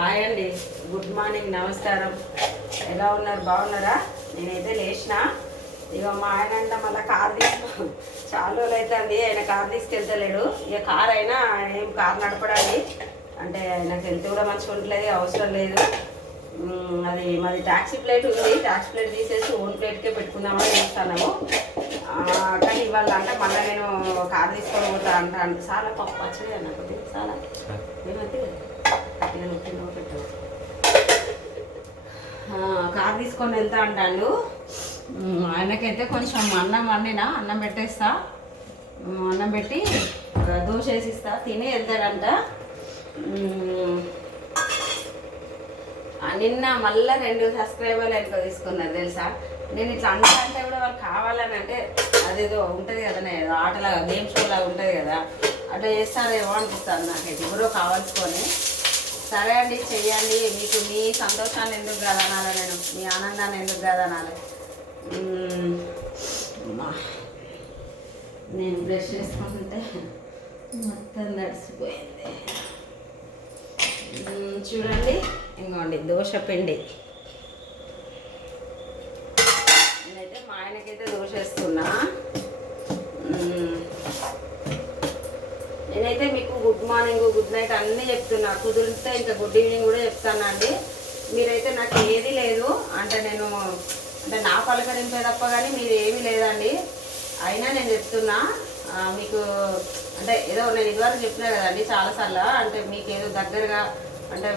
Hi అండి, good morning, నమస్కారం. ఎలా ఉన్నారు? బాగున్నారా? నేనైతే లేచిన. ఇక మా ఆయన అంట మళ్ళీ కారు చాలా రోజులు అవుతుంది ఆయన కారు తీసుకెళ్తలేడు. ఇక కార్ అయినా ఏం కారు నడపడాలి అంటే నాకు హెల్త్ కూడా మంచిగా ఉండలేదు, అవసరం లేదు. అది మాది ట్యాక్సీ ప్లేట్ ఉంది, ట్యాక్సీ ప్లేట్ తీసేసి ఓన్ ప్లేట్కే పెట్టుకుందామని చూస్తున్నాము. కానీ ఇవాళ అంటే మళ్ళీ నేను కారు తీసుకొని పోతా అంటే చాలా పప్పు పచ్చడి అన్న కొద్దిగా చాలా ఏమంటే కారు తీసుకొని వెళ్తా అంటాడు. ఆయనకైతే కొంచెం అన్నం పెట్టేస్తా, అన్నం పెట్టి దోశ వేసిస్తా, తిని వెళ్తాడంట. నిన్న మళ్ళీ 2 సబ్స్క్రైబర్లు ఎక్కువ తీసుకున్నారు తెలుసా. నేను ఇట్లా అంటే కూడా వాళ్ళు కావాలని అంటే అదేదో ఉంటుంది కదా, ఏదో ఆటలాగా గేమ్ షో లాగా ఉంటుంది కదా, అట్లా చేస్తారేమో అనిపిస్తుంది నాకైతే. ఎవరో కావాల్సుకొని సరే అండి చెయ్యండి, మీకు మీ సంతోషాన్ని ఎందుకు కాదనాలి, నేను మీ ఆనందాన్ని ఎందుకు కాదనాలి. నేను బ్రష్ చేసుకుంటుంటే మొత్తం నడిచిపోయింది. చూడండి, ఇంకోండి దోశ పిండి. నేనైతే మా ఆయనకైతే దోశ వేస్తున్నా. నేనైతే మీకు గుడ్ మార్నింగ్, గుడ్ నైట్ అన్నీ చెప్తున్నా, కుదిరితే ఇంకా గుడ్ ఈవినింగ్ కూడా చెప్తాను అండి. మీరైతే నాకు ఏది లేదు అంటే నేను అంటే నా పలకరింపే తప్ప కానీ మీరు ఏమీ లేదండి. అయినా నేను చెప్తున్నా మీకు అంటే ఏదో నేను ఇదివరకు చెప్పినా కదండి చాలాసార్లు, అంటే మీకు ఏదో దగ్గరగా అంటే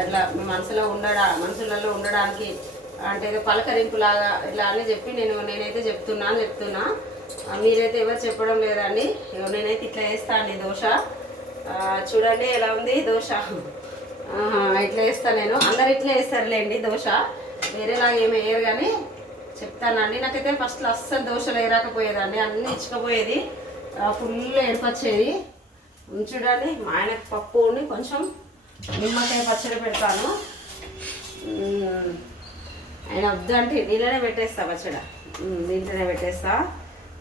అట్లా మీ మనసులలో ఉండడానికి అంటే ఏదో పలకరింపులాగా ఇట్లా అని చెప్పి నేనైతే చెప్తున్నా. మీరైతే ఎవరు చెప్పడం లేదండి. నేనైతే ఇట్లా వేస్తా అండి దోశ. చూడండి ఎలా ఉంది దోశ. ఇట్లా వేస్తా నేను. అందరు ఇట్లా వేస్తారులేండి దోశ, వేరేలాగా ఏమి వేయరు కానీ చెప్తానండి. నాకైతే ఫస్ట్లో అస్సలు దోశలు వేయరాకపోయేదండి, అన్నీ ఇచ్చుకపోయేది, ఫుల్ ఏడుపొచ్చేది. చూడండి మా ఆయనకు పప్పు ఉండి కొంచెం నిమ్మకాయ పచ్చడి పెడతాను. ఆయన వద్దు అంటే నీళ్ళనే పెట్టేస్తా పచ్చడి, దీంట్లోనే పెట్టేస్తా.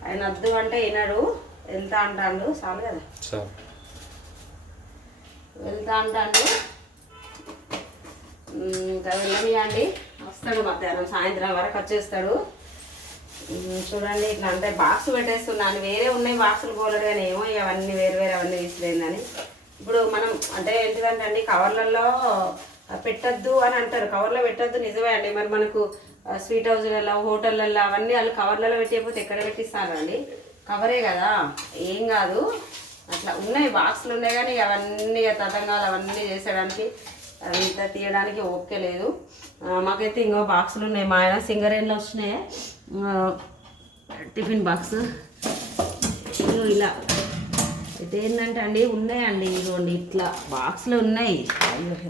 ఆయన వద్దు అంటే వినడు, వెళ్తా అంటాడు. చాలు కదా, వెళ్తా అంటాడు. ఇంకా వెళ్ళనియండి, వస్తాడు మధ్యాహ్నం సాయంత్రం వరకు వచ్చేస్తాడు. చూడండి ఇట్లా అంటే బాక్స్ పెట్టేస్తున్నాను. వేరే ఉన్నాయి బాక్సులు పోలేడు కానీ ఏమో అవన్నీ వేరే అవన్నీ తీసులేదని. ఇప్పుడు మనం అంటే ఏంటిదంటే అండి, కవర్లలో పెట్టద్దు అని అంటారు, కవర్లో పెట్టద్దు నిజమే అండి. మరి మనకు స్వీట్ హౌస్లలో హోటళ్ళల్లో అవన్నీ వాళ్ళు కవర్లలో పెట్టేపోతే ఎక్కడ పెట్టిస్తారండి, కవరే కదా, ఏం కాదు. అట్లా ఉన్నాయి బాక్సులు ఉన్నాయి కానీ అవన్నీ తతంగాలు అవన్నీ చేసేయడానికి అంతా తీయడానికి ఓకే లేదు. మాకైతే ఇంకో బాక్సులు ఉన్నాయి, మా ఆయన సింగరేణిలో వచ్చినాయి టిఫిన్ బాక్స్. ఇలా అయితే ఏంటంటే అండి ఉన్నాయండి, ఇదిగోండి ఇట్లా బాక్స్లో ఉన్నాయి.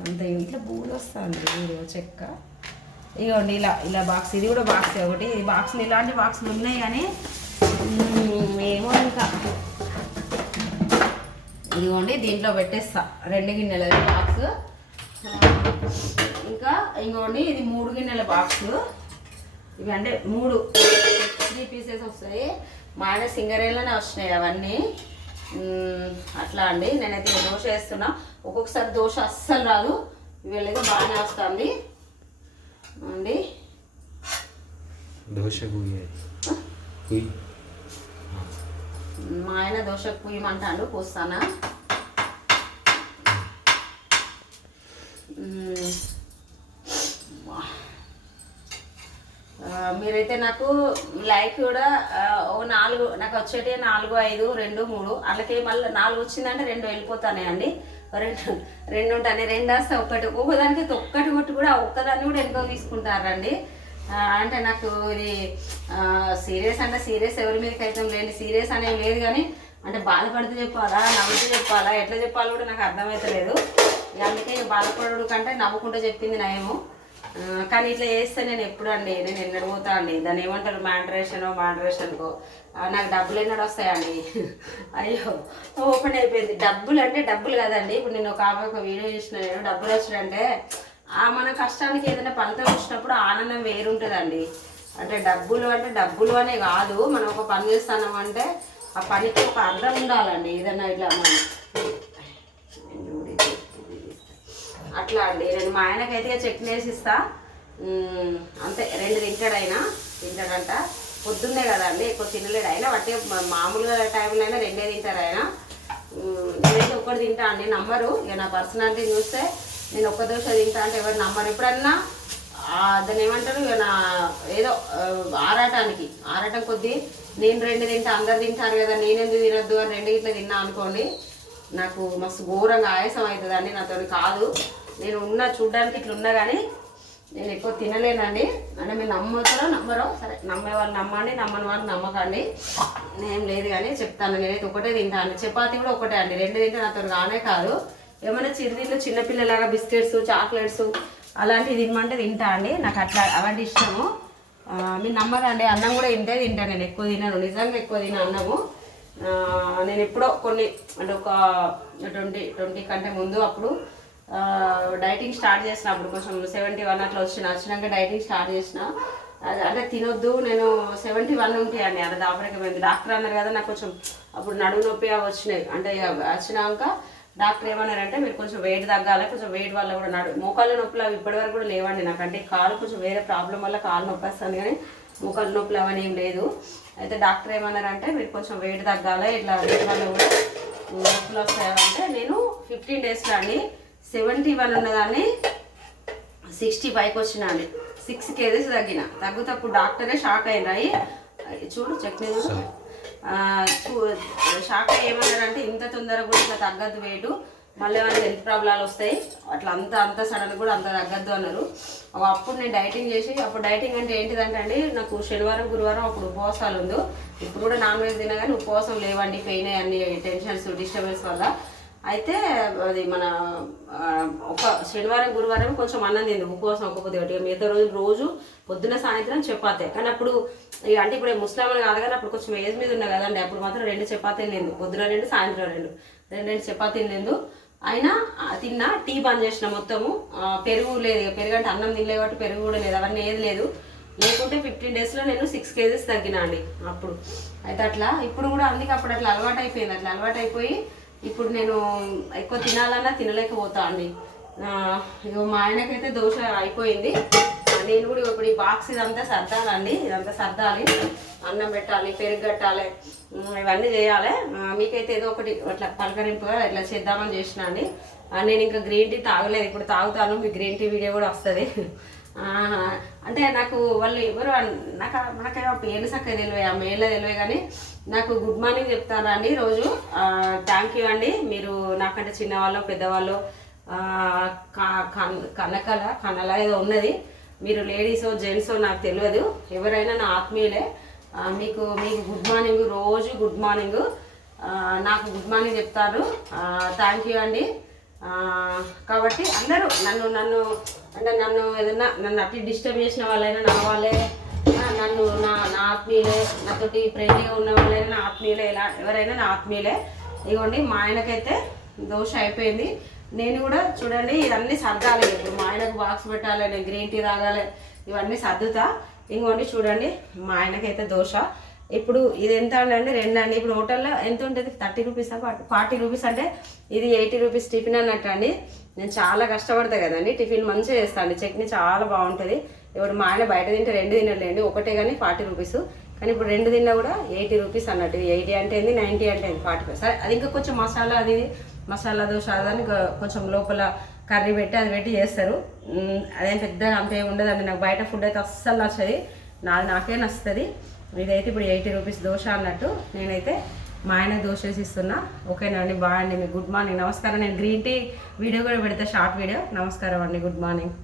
అంత ఇట్లా పూలు వస్తుంది వీడియో చెక్క. ఇదిగోండి ఇలా బాక్స్, ఇది కూడా బాక్స్ ఒకటి. ఇది బాక్సులు ఇలాంటి బాక్సులు ఉన్నాయి కానీ ఏమో ఇంకా ఇదిగోండి దీంట్లో పెట్టేస్తా 2 గిన్నెల బాక్స్. ఇంకా ఇంకోండి ఇది 3 గిన్నెల బాక్సు. ఇవి అంటే 3 పీసెస్ వస్తాయి. మా ఆయన సింగరేళ్ళనే వచ్చినాయి అవన్నీ. అట్లా అండి. నేనైతే దోశ వేస్తున్నా. ఒక్కొక్కసారి దోశ అస్సలు రాదు, వీళ్ళైతే బాగానే వస్తుంది అండి. దోశ మా ఆయన దోశ పూయమంటాడు, పోస్తానా. మీరైతే నాకు లైక్ కూడా 4 నాకు వచ్చేటి 4, 5, 2, 3 అలాగే మళ్ళీ 4 వచ్చిందంటే 2 వెళ్ళిపోతానే అండి. 2 ఉంటాయి, 2 వస్తే ఒక్కదానికి ఒక్కటి కొట్టి కూడా ఒక్కదాన్ని కూడా ఎంతో తీసుకుంటారండి. అంటే నాకు ఇది సీరియస్ అంటే సీరియస్ ఎవరి మీదకి అయితే లేండి, సీరియస్ అనేవి లేదు కానీ అంటే బాధపడితే చెప్పాలా నవ్వుతూ చెప్పాలా ఎట్లా చెప్పాలో కూడా నాకు అర్థమవుతలేదు. అందుకే బాధపడు కంటే నవ్వుకుంటూ చెప్పింది నయము. కానీ ఇట్లా చేస్తే నేను ఎప్పుడు అండి, నేను ఎన్నడు పోతా అండి, దాన్ని ఏమంటారు మాండ్రేషన్కో నాకు డబ్బులు ఎన్నడు వస్తాయండి. అయ్యో ఓపెన్ అయిపోయింది. డబ్బులు అంటే డబ్బులు కదండి. ఇప్పుడు నేను ఒక వీడియో చూసిన, నేను డబ్బులు వచ్చినంటే మన కష్టానికి ఏదైనా ఫలితం వచ్చినప్పుడు ఆనందం వేరుంటుందండి. అంటే డబ్బులు అనే కాదు, మనం ఒక పని చేస్తున్నామంటే ఆ పనికి ఒక అర్థం ఉండాలండి. ఏదన్నా ఇట్లా మనం అట్లా అండి. నేను మా ఆయనకైతే చట్నీ వేసి ఇస్తా, అంతే. 2 తింటాడంట. పొద్దున్నే కదండి, ఎక్కువ తినలేడు ఆయన. బట్టి మామూలుగా టైంలో అయినా 2 తింటారు ఆయన. నేనైతే ఒక్కటి తింటా అండి, నమ్మరు. ఇక నా పర్సనాలిటీ చూస్తే నేను ఒక్క దోశ తింటా అంటే ఎవరు నమ్మరు. ఎప్పుడన్నా దాన్ని ఏమంటారు, ఇక నా ఏదో ఆరాటం కొద్దీ నేను 2 తింటా, అందరు తింటారు కదా నేనెందుకు తినొద్దు అని 2 ఇట్లా తిన్నా అనుకోండి, నాకు మస్తు ఘోరంగా ఆయాసం అవుతుందండి. నాతో కాదు. నేను చూడ్డానికి ఇట్లా ఉన్నా కానీ నేను ఎక్కువ తినలేనండి. అంటే మీరు నమ్మరో సరే, నమ్మే వాళ్ళు నమ్మండి, నమ్మని వాళ్ళు నమ్మకండి, నేను లేదు కానీ చెప్తాను. నేనైతే ఒకటే తింటాను. చపాతీ కూడా ఒకటే అండి, 2 తింటే నాతో కానే కాదు. ఏమైనా చిరుతిళ్ళు చిన్నపిల్లలాగా బిస్కెట్స్, చాక్లెట్స్ అలాంటివి తినమంటే తింటా అండి. నాకు అట్లా అవంటి ఇష్టము. మీరు నమ్మకండి, అన్నం కూడా తింటాను. నేను ఎక్కువ తినను, నిజంగా ఎక్కువ తిన అన్నము. నేను ఎప్పుడో కొన్ని అంటే ఒక 20 కంటే ముందు అప్పుడు డైటింగ్ స్టార్ట్ చేసిన, అప్పుడు కొంచెం 71 అట్లా వచ్చినాక డైటింగ్ స్టార్ట్ చేసిన. అంటే తినొద్దు, నేను 71 ఉంటాయండి. అది దాపరికమైంది. డాక్టర్ అన్నారు కదా, నాకు కొంచెం అప్పుడు నడుము నొప్పి అవి వచ్చినాయి. అంటే వచ్చినాక డాక్టర్ ఏమన్నారంటే, మీరు కొంచెం వెయిట్ తగ్గాలి, కొంచెం వెయిట్ వల్ల కూడా మోకాళ్ళ నొప్పులు అవి ఇప్పటివరకు కూడా లేవండి నాకంటే. కాలు కొంచెం వేరే ప్రాబ్లం వల్ల కాలు నొప్పి వస్తుంది కానీ మోకాళ్ళ నొప్పులు అవన్నీ ఏం లేదు. అయితే డాక్టర్ ఏమన్నారంటే, మీరు కొంచెం వెయిట్ తగ్గాలి, ఇట్లా వెయిట్ వల్ల కూడా నొప్పులు వస్తాయంటే, నేను 15 డేస్లో అండి 71 ఉన్నదాన్ని 65కి వచ్చినా అండి. 6 kgs తగ్గుతప్పుడు డాక్టరే షాక్ అయినాయి. చూడు చట్నీ షాక్ అయ్యి ఏమన్నారంటే, ఇంత తొందరగా కూడా ఇట్లా తగ్గద్దు వెయిట్, మళ్ళీ ఏమైనా హెల్త్ ప్రాబ్లాలు వస్తాయి, అట్లా అంత సడన్ కూడా అంత తగ్గద్దు అన్నారు. అప్పుడు నేను డైటింగ్ చేసి, అప్పుడు డైటింగ్ అంటే ఏంటిదంటే అండి, నాకు శనివారం గురువారం అప్పుడు ఉపవాసాలు ఉంది. ఇప్పుడు కూడా నాన్ వెజ్ తినా కానీ ఉపవాసం లేవండి, పెయిన్ అన్ని టెన్షన్స్ డిస్టర్బెన్స్ వల్ల. అయితే అది మన ఒక శనివారం గురువారం కొంచెం అన్నం తింది, ఉపవాసం ఒక్కపోతే ఒకటి. మిగతా రోజు పొద్దున్న సాయంత్రం చపాతే. కానీ అప్పుడు అంటే ఇప్పుడు ముస్లింలు కాదు కానీ అప్పుడు కొంచెం ఏజ్ మీద ఉన్నా కదండి, అప్పుడు మాత్రం 2 చపాతీలు తిందు, పొద్దున 2 సాయంత్రం 2 చపాతీలు తిందు. అయినా తిన్నా, టీ బంద్ చేసిన మొత్తము. పెరుగు లేదు, పెరుగు అంటే అన్నం తినలే కాబట్టి పెరుగు కూడా లేదు, అవన్నీ ఏది లేదు. లేకుంటే 15 డేస్లో నేను 6 kgs తగ్గినా అండి అప్పుడు. అయితే అట్లా ఇప్పుడు కూడా అందుకే అప్పుడు అట్లా అలవాటు అయిపోయింది. అట్లా అలవాటు అయిపోయి ఇప్పుడు నేను ఎక్కువ తినాలన్నా తినలేకపోతా అండి. ఇక మా ఆయనకైతే దోశ అయిపోయింది. నేను కూడా ఇప్పుడు ఈ బాక్స్ ఇదంతా సర్దాలండి, ఇదంతా సర్దాలి, అన్నం పెట్టాలి, పెరుగు కట్టాలి, ఇవన్నీ చేయాలి. మీకైతే ఏదో ఒకటి అట్లా పలకరింపుగా ఇట్లా చేద్దామని చేసిన అండి. నేను ఇంకా గ్రీన్ టీ తాగలేదు, ఇప్పుడు తాగుతాను. మీ గ్రీన్ టీ వీడియో కూడా వస్తుంది. అంటే నాకు వాళ్ళు ఎవరు నాకేమో పేర్లు చక్కగా తెలివే, ఆ మెయిల్లో తెలివే కానీ నాకు గుడ్ మార్నింగ్ చెప్తారా అండి రోజు. థ్యాంక్ యూ అండి. మీరు నాకంటే చిన్నవాళ్ళు పెద్దవాళ్ళు, కన్నల ఏదో ఉన్నది, మీరు లేడీసో జెంట్సో నాకు తెలియదు, ఎవరైనా నా ఆత్మీయులే. మీకు గుడ్ మార్నింగ్, రోజు గుడ్ మార్నింగ్, నాకు గుడ్ మార్నింగ్ చెప్తారు. థ్యాంక్ యూ అండి. కాబట్టి అందరూ నన్ను ఏదైనా నన్ను అట్లా డిస్టర్బ్ చేసిన వాళ్ళైనా నా వాళ్ళే, నన్ను నా ఆత్మీయులే, నాతోటి ఫ్రెండ్లీగా ఉన్న వాళ్ళైనా నా ఆత్మీయులే, ఇలా ఎవరైనా నా ఆత్మీయులే. ఇవ్వండి మా ఆయనకైతే దోశ అయిపోయింది. నేను కూడా చూడండి ఇవన్నీ సర్దాలి. ఇప్పుడు మా ఆయనకు బాక్స్ పెట్టాలి, నేను గ్రీన్ టీ తాగాలి, ఇవన్నీ సర్దుతా. ఇంకోండి చూడండి మా ఆయనకైతే దోశ. ఇప్పుడు ఇది ఎంత అండి, 2 అండి. ఇప్పుడు హోటల్లో ఎంత ఉంటుంది, 30 రూపీస్ 40 రూపీస్ అంటే ఇది 80 రూపీస్ టిఫిన్ అన్నట్టు అండి. నేను చాలా కష్టపడతా కదండి, టిఫిన్ మంచిగా చేస్తాను, చట్నీ చాలా బాగుంటుంది. ఇప్పుడు మా ఆయన బయట తింటే 2 తినలేండి, ఒకటే కానీ 40 రూపీస్. కానీ ఇప్పుడు 2 తిన్నా కూడా 80 రూపీస్ అన్నట్టు. 80 అంటే ఏంది, 90 అంటే ఏంది, 45. సరే అది ఇంకా కొంచెం మసాలా దోశ అదని కొంచెం లోపల కర్రీ పెట్టి అది పెట్టి చేస్తారు. అదేం పెద్దగా అంతే ఉండదండి. నాకు బయట ఫుడ్ అయితే అస్సలు నచ్చది, నాకే నచ్చుతుంది. ఇదైతే ఇప్పుడు 80 రూపీస్ దోశ అన్నట్టు. నేనైతే మా ఆయన దోశ వేసి ఇస్తున్నా. ఓకేనా అండి, బాయ్ అండి, మీకు గుడ్ మార్నింగ్, నమస్కారం. నేను గ్రీన్ టీ వీడియో కూడా పెడతా, షార్ట్ వీడియో. నమస్కారం అండి, గుడ్ మార్నింగ్.